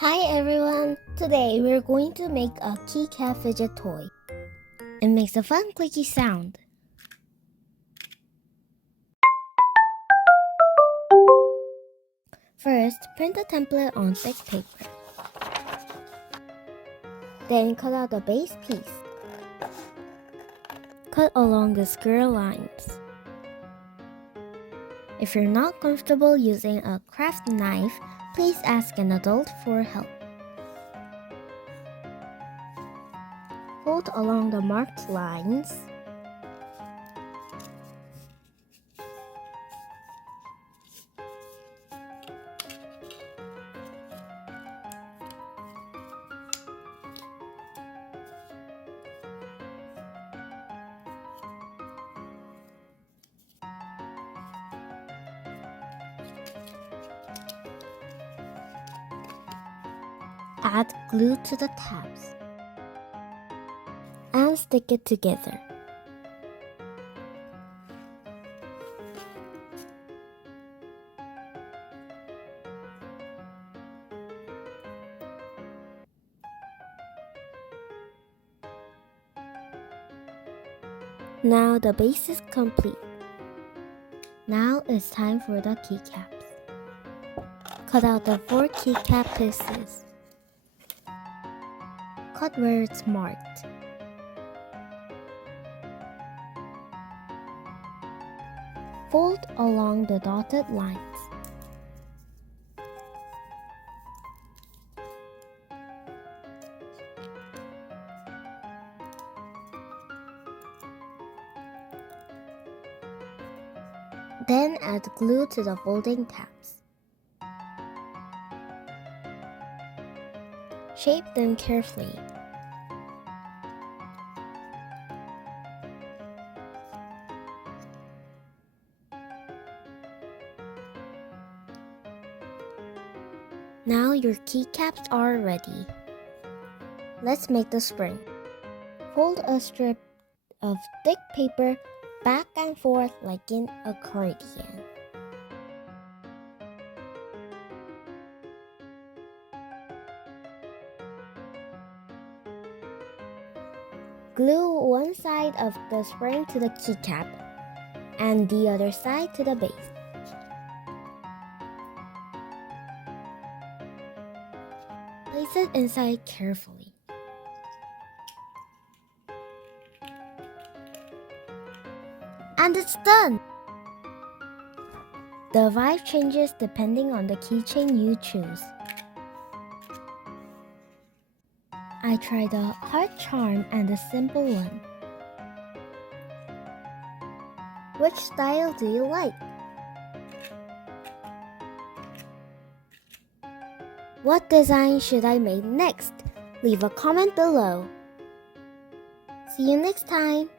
Hi everyone! Today we're going to make a keycap fidget toy. It makes a fun clicky sound. First, print a template on thick paper. Then cut out the base piece. Cut along the square lines. If you're not comfortable using a craft knife, please ask an adult for help. Fold along the marked lines. Add glue to the tabs and stick it together. Now the base is complete. Now it's time for the keycaps. Cut out the 4 keycap pieces. Cut where it's marked. Fold along the dotted lines. Then add glue to the folding tabs. Shape them carefully. Now your keycaps are ready. Let's make the spring. Fold a strip of thick paper back and forth like in a accordion. Glue one side of the spring to the keycap and the other side to the base. Place it inside carefully. And it's done! The vibe changes depending on the keychain you choose. I tried the heart charm and the simple one. Which style do you like? What design should I make next? Leave a comment below. See you next time!